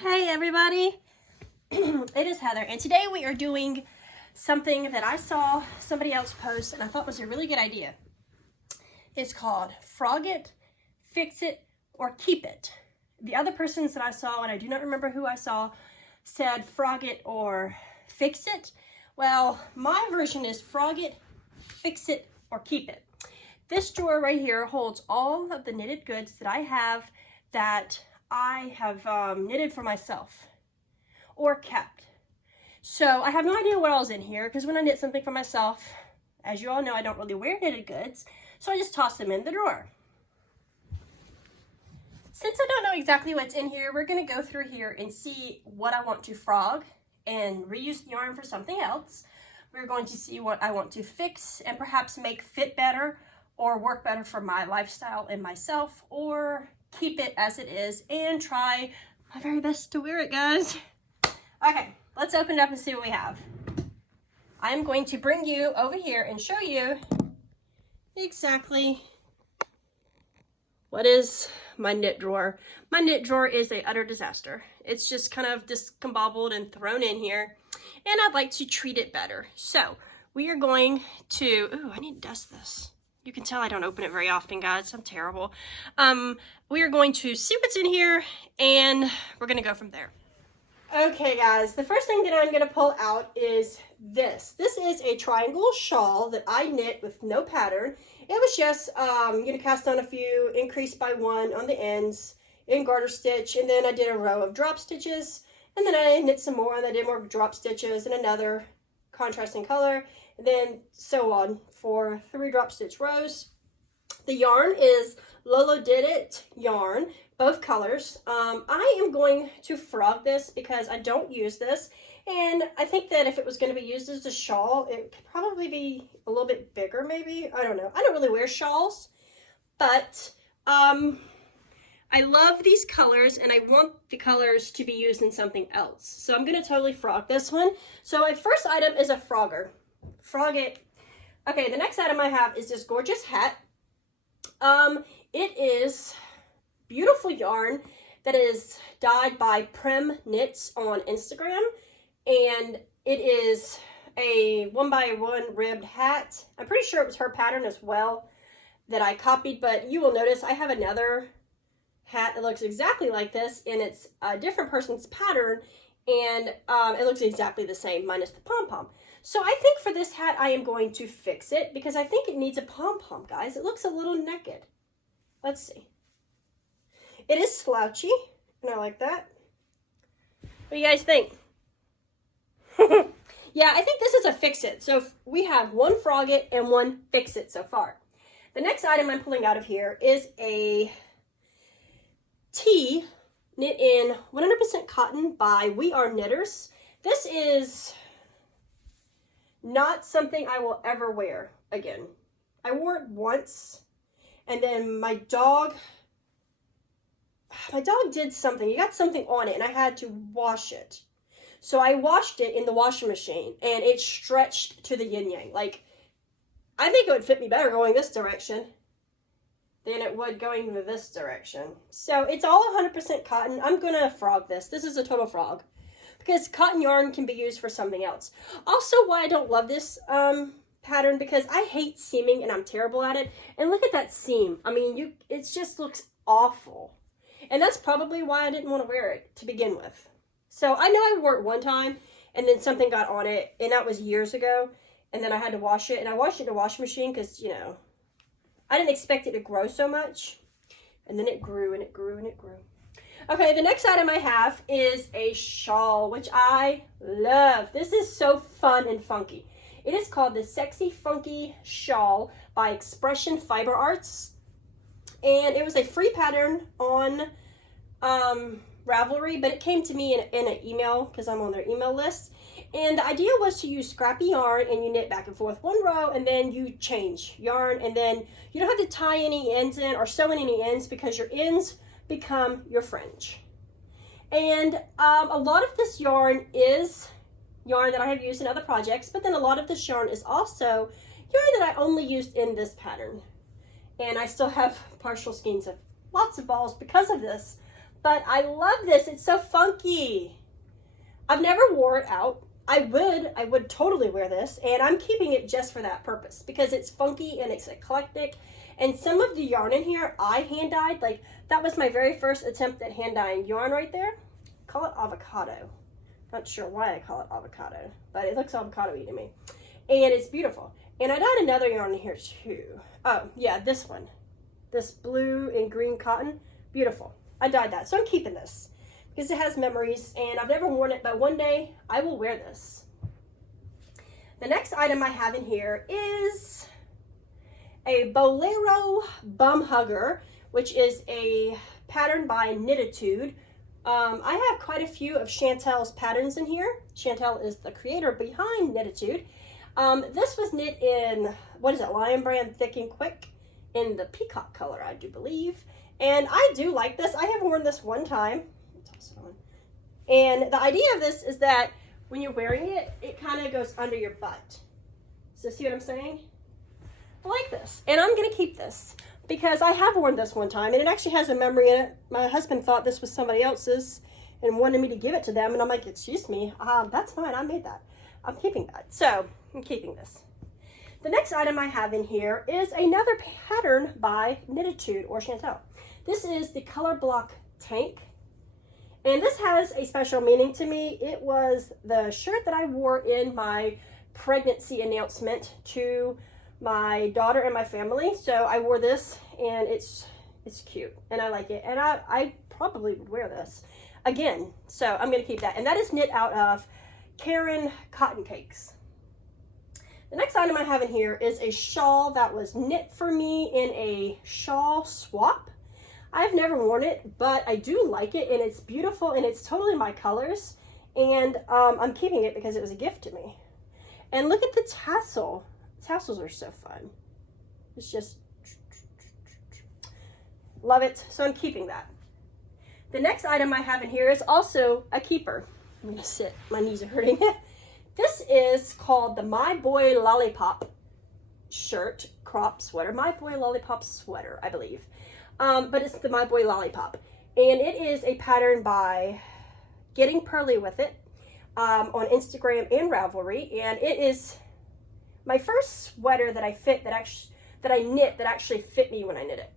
Hey everybody, it is Heather, and today we are doing something that I saw somebody else post and I thought was a really good idea. It's called Frog It, Fix It, or Keep It. The other persons that I saw, and I do not remember who I saw, said Frog It or Fix It. Well, my version is Frog It, Fix It, or Keep It. This drawer right here holds all of the knitted goods that I have knitted for myself or kept. So I have no idea what all's in here because when I knit something for myself, as you all know, I don't really wear knitted goods, so I just toss them in the drawer. Since I don't know exactly what's in here, we're going to go through here and see what I want to frog and reuse the yarn for something else. We're going to see what I want to fix and perhaps make fit better or work better for my lifestyle and myself, or keep it as it is and try my very best to wear it, guys. Okay, let's open it up and see what we have. I'm going to bring you over here and show you exactly what is my knit drawer. My knit drawer is a utter disaster. It's just kind of discombobbled and thrown in here, and I'd like to treat it better. So we are going to, I need to dust this. You can tell I don't open it very often, guys. I'm terrible. We are going to see what's in here, and we're going to go from there. Okay, guys, the first thing that I'm going to pull out is this. This is a triangle shawl that I knit with no pattern. It was just, cast on a few, increased by one on the ends in garter stitch, and then I did a row of drop stitches, and then I knit some more, and I did more drop stitches and another contrasting color, and then so on for 3 drop stitch rows. The yarn is Lolodidit yarn, both colors. I am going to frog this because I don't use this, and I think that if it was going to be used as a shawl, it could probably be a little bit bigger, maybe. I don't know. I don't really wear shawls, but I love these colors, and I want the colors to be used in something else. So I'm going to totally frog this one. So my first item is a frogger. Frog it. Okay, the next item I have is this gorgeous hat. It is beautiful yarn that is dyed by Premknits on Instagram, and it is a 1x1 ribbed hat. I'm pretty sure it was her pattern as well that I copied, but you will notice I have another hat that looks exactly like this, and it's a different person's pattern, and it looks exactly the same minus the pom-pom. So I think for this hat I am going to fix it because I think it needs a pom-pom, guys. It looks a little naked. Let's see. It is slouchy, and I like that. What do you guys think? Yeah, I think this is a fix it. So we have one frog it and one fix it so far. The next item I'm pulling out of here is a tee knit in 100% cotton by We Are Knitters. This is not something I will ever wear again. I wore it once, and then my dog did something. He got something on it, and I had to wash it. So I washed it in the washing machine, and it stretched to the yin-yang. Like, I think it would fit me better going this direction than it would going this direction. So it's all 100% cotton. I'm going to frog this. This is a total frog, because cotton yarn can be used for something else. Also, why I don't love this pattern, because I hate seaming and I'm terrible at it. And look at that seam. I mean, it just looks awful. And that's probably why I didn't want to wear it to begin with. So I know I wore it one time and then something got on it, and that was years ago. And then I had to wash it, and I washed it in the washing machine because, I didn't expect it to grow so much. And then it grew and it grew and it grew. Okay, the next item I have is a shawl, which I love. This is so fun and funky. It is called the Sexy Funky Shawl by Expression Fiber Arts. And it was a free pattern on Ravelry, but it came to me in an email because I'm on their email list. And the idea was to use scrappy yarn, and you knit back and forth one row, and then you change yarn, and then you don't have to tie any ends in or sew in any ends because your ends become your fringe. And a lot of this yarn is yarn that I have used in other projects, but then a lot of this yarn is also yarn that I only used in this pattern. And I still have partial skeins of lots of balls because of this, but I love this. It's so funky. I've never wore it out. I would totally wear this, and I'm keeping it just for that purpose because it's funky and it's eclectic. And some of the yarn in here I hand dyed. Like, that was my very first attempt at hand dyeing yarn right there. Call it avocado. Not sure why I call it avocado, but it looks avocado-y to me. And it's beautiful. And I dyed another yarn in here too. Oh, yeah, this one. This blue and green cotton. Beautiful. I dyed that, so I'm keeping this because it has memories, and I've never worn it, but one day I will wear this. The next item I have in here is a bolero bum hugger, which is a pattern by Knititude. I have quite a few of Chantel's patterns in here. Chantel is the creator behind Knititude. This was knit in, what is it, Lion Brand Thick and Quick in the peacock color, I do believe. And I do like this. I have worn this one time. Toss it on. And the idea of this is that when you're wearing it, it kind of goes under your butt. So see what I'm saying? I like this. And I'm going to keep this because I have worn this one time and it actually has a memory in it. My husband thought this was somebody else's and wanted me to give it to them. And I'm like, excuse me, that's fine. I made that. I'm keeping that. So I'm keeping this. The next item I have in here is another pattern by Knititude or Chantel. This is the Color Block Tank. And this has a special meaning to me. It was the shirt that I wore in my pregnancy announcement to my daughter and my family. So I wore this and it's cute and I like it. And I probably would wear this again. So I'm going to keep that. And that is knit out of Karen Cotton Cakes. The next item I have in here is a shawl that was knit for me in a shawl swap. I've never worn it, but I do like it and it's beautiful and it's totally my colors. And I'm keeping it because it was a gift to me. And look at the tassel. Tassels are so fun. It's just, love it. So I'm keeping that. The next item I have in here is also a keeper. I'm gonna sit, my knees are hurting. This is called the My Boy Lollipop shirt, crop sweater. My Boy Lollipop sweater, I believe. But it's the My Boy Lollipop. And it is a pattern by Getting Pearly With It on Instagram and Ravelry. And it is my first sweater that I knit that actually fit me when I knit it.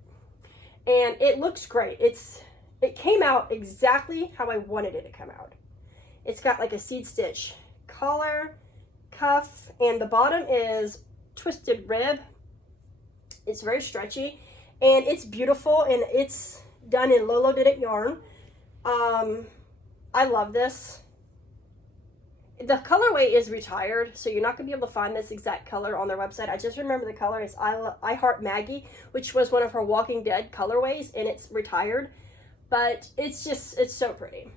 And it looks great. It came out exactly how I wanted it to come out. It's got like a seed stitch collar, cuff, and the bottom is twisted rib. It's very stretchy and it's beautiful and it's done in Lolodidit yarn. I love this. The colorway is retired, so you're not going to be able to find this exact color on their website. I just remember the color. It's I Heart Maggie, which was one of her Walking Dead colorways, and it's retired. But it's so pretty.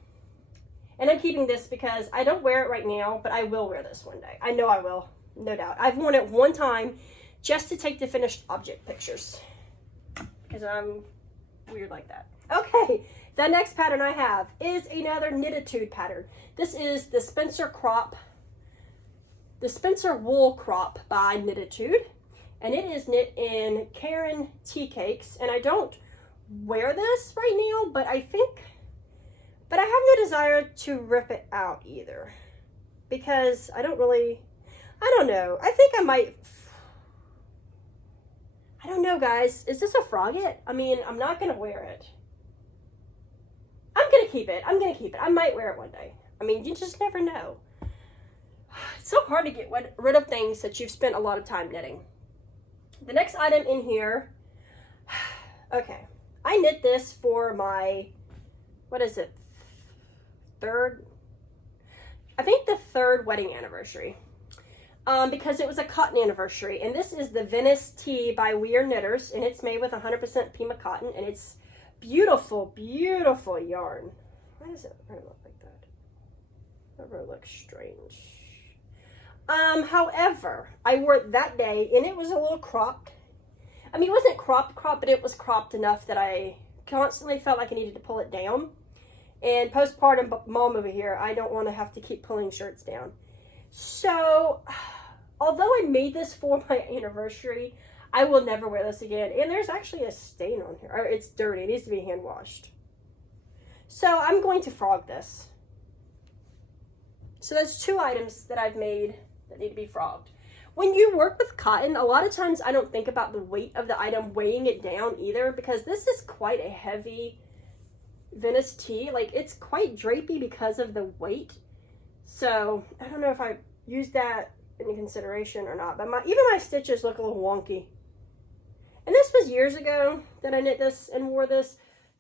And I'm keeping this because I don't wear it right now, but I will wear this one day. I know I will, no doubt. I've worn it one time just to take the finished object pictures because I'm weird like that. Okay, the next pattern I have is another Knititude pattern. This is the Spencer Wool Crop by Knititude, and it is knit in Karen Tea Cakes. And I don't wear this right now, but I have no desire to rip it out either because I don't know. I think I might. I don't know, guys. Is this a frogget? I mean, I'm not going to wear it. I'm going to keep it. I might wear it one day. I mean, you just never know. It's so hard to get rid of things that you've spent a lot of time knitting. The next item in here, okay. I knit this for my, what is it? I think the third wedding anniversary. Because it was a cotton anniversary. And this is the Venice Tea by We Are Knitters. And it's made with 100% Pima cotton. And it's beautiful, beautiful yarn. Why does it look like that? That row looks strange. However, I wore it that day and it was a little cropped. I mean, it wasn't cropped, but it was cropped enough that I constantly felt like I needed to pull it down. And postpartum mom over here, I don't want to have to keep pulling shirts down. So, although I made this for my anniversary, I will never wear this again. And there's actually a stain on here. Or it's dirty. It needs to be hand washed. So I'm going to frog this. So there's 2 items that I've made that need to be frogged. When you work with cotton, a lot of times I don't think about the weight of the item weighing it down either, because this is quite a heavy Venice tee. Like, it's quite drapey because of the weight. So I don't know if I used that into consideration or not, but even my stitches look a little wonky. And this was years ago that I knit this and wore this,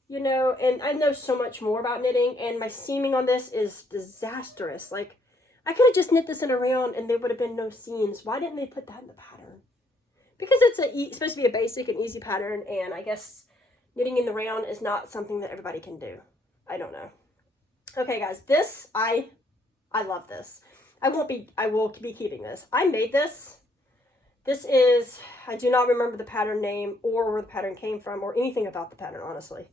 you know, and I know so much more about knitting, and my seaming on this is disastrous. Like, I could have just knit this in a round and there would have been no seams. Why didn't they put that in the pattern? Because it's supposed to be a basic and easy pattern, and I guess knitting in the round is not something that everybody can do. I don't know. Okay, guys, this, I love this. I will be keeping this. I made this. This is, I do not remember the pattern name or where the pattern came from or anything about the pattern, honestly.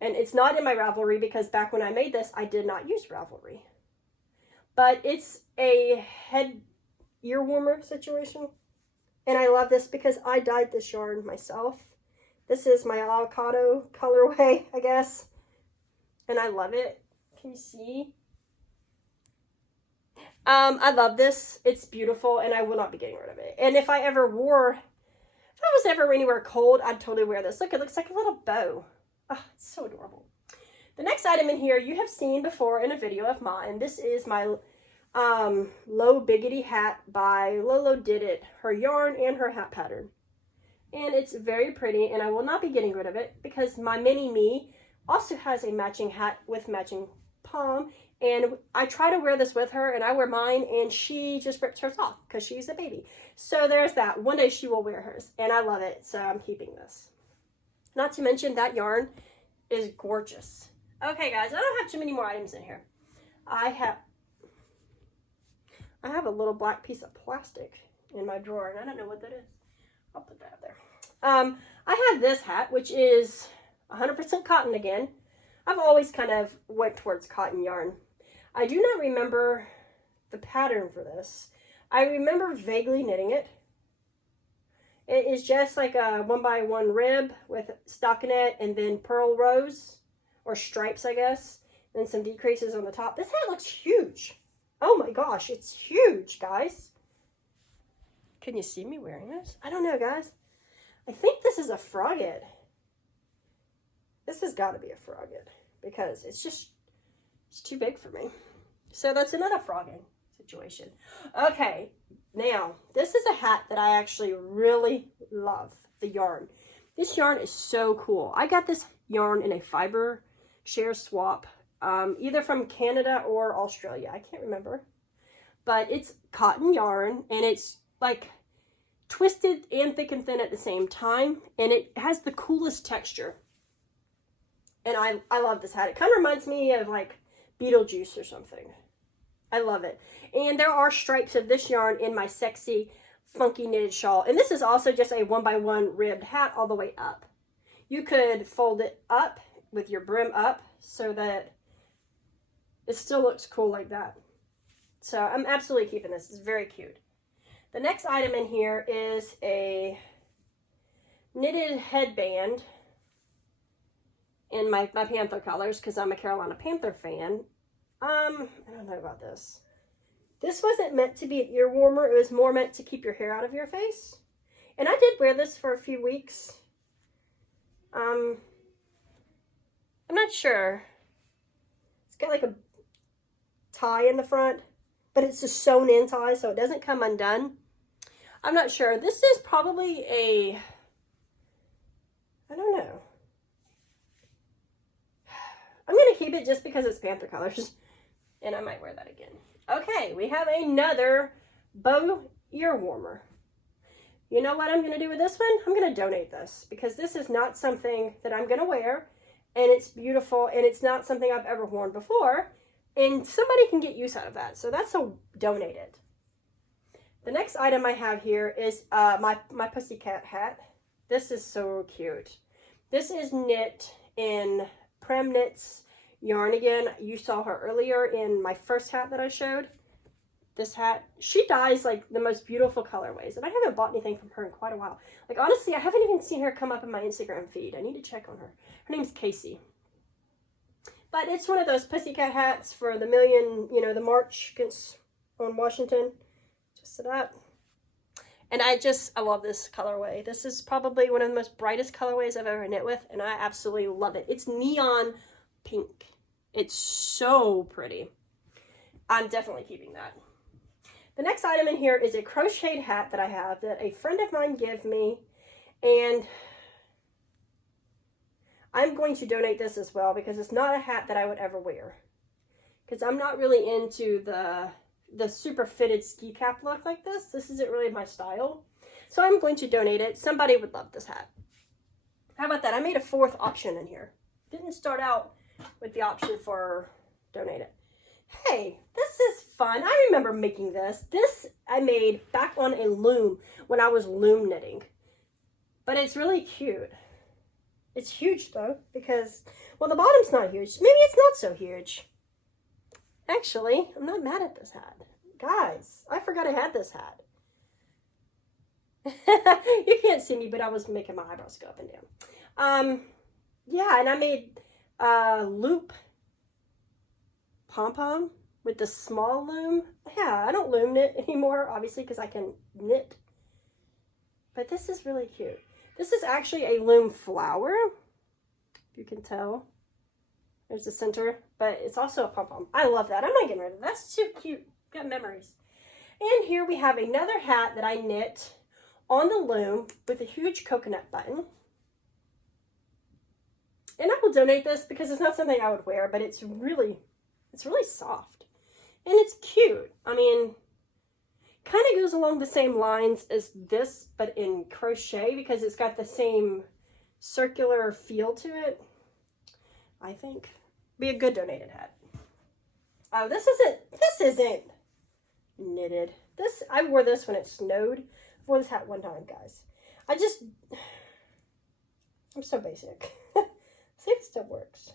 And it's not in my Ravelry because back when I made this, I did not use Ravelry. But it's a head ear warmer situation. And I love this because I dyed this yarn myself. This is my avocado colorway, I guess. And I love it. Can you see? I love this. It's beautiful, and I will not be getting rid of it. And if I was ever anywhere cold, I'd totally wear this. Look, it looks like a little bow. Oh, it's so adorable. The next item in here you have seen before in a video of mine. This is my low biggity hat by Lolodidit, her yarn and her hat pattern. And it's very pretty, and I will not be getting rid of it because my mini me also has a matching hat with matching palm. And I try to wear this with her, and I wear mine, and she just rips hers off because she's a baby. So there's that. One day she will wear hers, and I love it, so I'm keeping this. Not to mention that yarn is gorgeous. Okay, guys, I don't have too many more items in here. I have a little black piece of plastic in my drawer, and I don't know what that is. I'll put that up there. I have this hat, which is 100% cotton again. I've always kind of went towards cotton yarn. I do not remember the pattern for this. I remember vaguely knitting it. It is just like a 1x1 rib with stockinette and then purl rows, or stripes, I guess, and some decreases on the top. This hat looks huge. Oh my gosh, it's huge, guys. Can you see me wearing this? I don't know, guys. I think this is a frogget. This has got to be a frogget because it's too big for me. So that's another frogging situation. Okay, now this is a hat that I actually really love, the yarn. This yarn is so cool. I got this yarn in a fiber share swap, either from Canada or Australia. I can't remember. But it's cotton yarn, and it's like twisted and thick and thin at the same time, and it has the coolest texture. And I love this hat. It kind of reminds me of like Beetlejuice or something. I love it. And there are stripes of this yarn in my sexy, funky knitted shawl. And this is also just a 1x1 ribbed hat all the way up. You could fold it up with your brim up so that it still looks cool like that. So I'm absolutely keeping this. It's very cute. The next item in here is a knitted headband in my Panther colors because I'm a Carolina Panther fan. I don't know about this. This wasn't meant to be an ear warmer. It was more meant to keep your hair out of your face. And I did wear this for a few weeks. I'm not sure. It's got like a tie in the front, but it's a sewn in tie, so it doesn't come undone. I'm not sure. This is probably a, I don't know. I'm going to keep it just because it's Panther colors, and I might wear that again. Okay, we have another bow ear warmer. You know what I'm going to do with this one? I'm going to donate this because this is not something that I'm going to wear, and it's beautiful, and it's not something I've ever worn before, and somebody can get use out of that, so that's a donated. The next item I have here is my pussycat hat. This is so cute. This is knit in Premknits yarn again. You saw her earlier in my first hat that I showed. This hat, she dyes like the most beautiful colorways, and I haven't bought anything from her in quite a while. Like honestly, I haven't even seen her come up in my Instagram feed. I need to check on her. Her name's Casey. But it's one of those pussycat hats for the million, you know, the march against on Washington. Just that. And I love this colorway. This is probably one of the most brightest colorways I've ever knit with, and I absolutely love it. It's neon pink. It's so pretty. I'm definitely keeping that. The next item in here is a crocheted hat that I have that a friend of mine gave me, and I'm going to donate this as well because it's not a hat that I would ever wear. Because I'm not really into the super fitted ski cap look like this. This isn't really my style. So I'm going to donate it. Somebody would love this hat. How about that? I made a fourth option in here. Didn't start out with the option for donate it. Hey, this is fun. I remember making this. This I made back on a loom when I was loom knitting. But it's really cute. It's huge though because, well, the bottom's not huge. Maybe it's not so huge. Actually, I'm not mad at this hat. Guys, I forgot I had this hat. You can't see me, but I was making my eyebrows go up and down. Yeah, and I made a loop pom-pom with the small loom. Yeah, I don't loom knit anymore, obviously, because I can knit. But this is really cute. This is actually a loom flower, if you can tell. There's the center, but it's also a pom-pom. I love that. I'm not getting rid of it. That's too cute. Got memories. And here we have another hat that I knit on the loom with a huge coconut button. And I will donate this because it's not something I would wear, but it's really soft. And it's cute. I mean, kind of goes along the same lines as this, but in crochet because it's got the same circular feel to it. I think be a good donated hat. Oh, this isn't knitted. I wore this when it snowed. I wore this hat one time, guys. I'm so basic. See if it still works.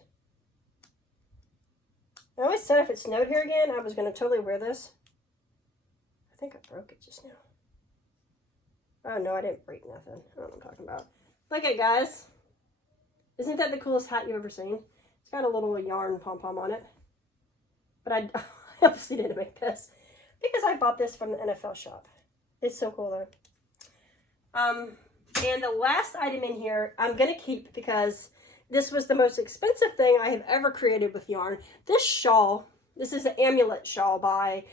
I always said if it snowed here again, I was going to totally wear this. I think I broke it just now. Oh no, I didn't break nothing. I don't know what I'm talking about. Look at it, guys. Isn't that the coolest hat you've ever seen? It's got a little yarn pom-pom on it. But I obviously didn't make this because I bought this from the NFL shop. It's so cool though. And the last item in here I'm going to keep because this was the most expensive thing I have ever created with yarn. This shawl, this is an amulet shawl by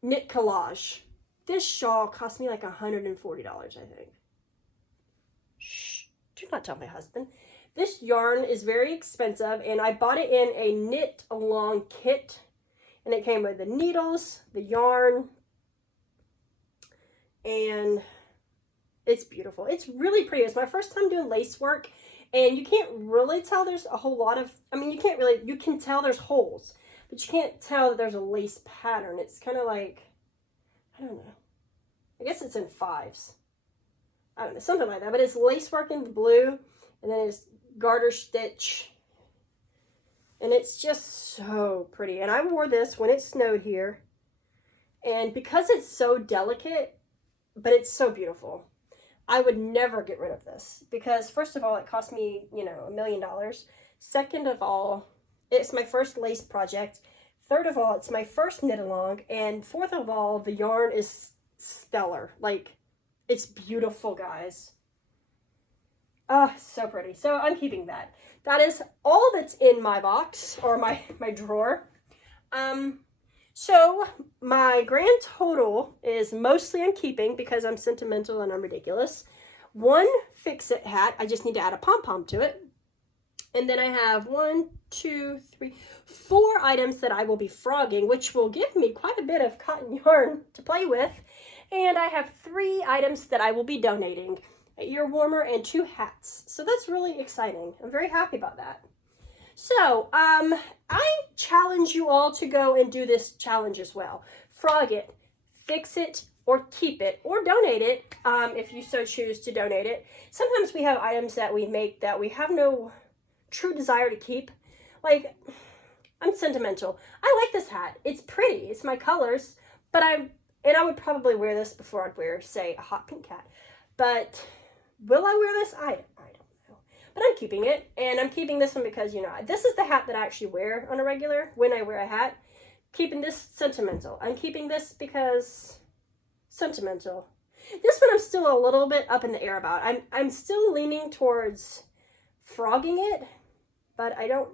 Knit Collage. This shawl cost me like $140, I think. Shh, do not tell my husband. This yarn is very expensive, and I bought it in a knit along kit, and it came with the needles, the yarn, and it's beautiful. It's really pretty. It's my first time doing lace work, and you can't really tell there's a whole lot of, I mean, you can tell there's holes, but you can't tell that there's a lace pattern. It's kind of like, I don't know. I guess it's in fives. I don't know, something like that, but it's lace work in the blue, and then it's garter stitch, and it's just so pretty. And I wore this when it snowed here, and because it's so delicate but it's so beautiful, I would never get rid of this because first of all it cost me, you know, $1 million. Second of all, it's my first lace project. Third of all, it's my first knit along, and fourth of all, the yarn is stellar. Like, it's beautiful, guys. Oh, so pretty. So I'm keeping that. That is all that's in my box, or my drawer. So my grand total is mostly I'm keeping because I'm sentimental and I'm ridiculous. One fix-it hat. I just need to add a pom-pom to it. And then I have 1, 2, 3, 4 items that I will be frogging, which will give me quite a bit of cotton yarn to play with. And I have 3 items that I will be donating. An ear warmer and 2 hats. So that's really exciting. I'm very happy about that. So, I challenge you all to go and do this challenge as well. Frog it, fix it, or keep it, or donate it, if you so choose to donate it. Sometimes we have items that we make that we have no true desire to keep. Like, I'm sentimental. I like this hat. It's pretty. It's my colors. But I would probably wear this before I'd wear, say, a hot pink hat. But will I wear this? I don't know. but I'm keeping it. And I'm keeping this one because, you know, this is the hat that I actually wear on a regular when I wear a hat. Keeping this sentimental. I'm keeping this because sentimental. This one I'm still a little bit up in the air about. I'm still leaning towards frogging it, but I don't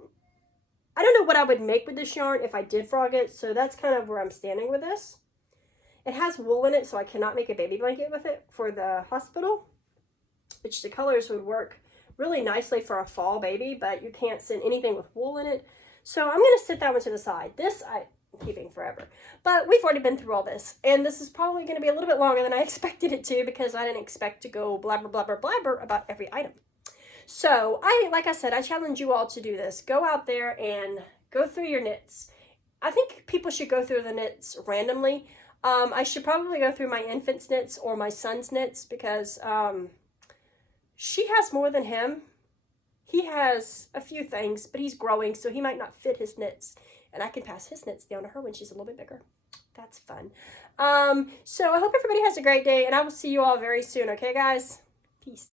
know what I would make with this yarn if I did frog it, so that's kind of where I'm standing with this. It has wool in it, so I cannot make a baby blanket with it for the hospital, which the colors would work really nicely for a fall baby, but you can't send anything with wool in it. So I'm going to set that one to the side. This I'm keeping forever. But we've already been through all this, and this is probably going to be a little bit longer than I expected it to because I didn't expect to go blabber, blabber, blabber about every item. So like I said, I challenge you all to do this. Go out there and go through your knits. I think people should go through the knits randomly. I should probably go through my infant's knits or my son's knits because she has more than him. He has a few things, but he's growing, so he might not fit his knits. And I can pass his knits down to her when she's a little bit bigger. That's fun. So I hope everybody has a great day, and I will see you all very soon. Okay, guys? Peace.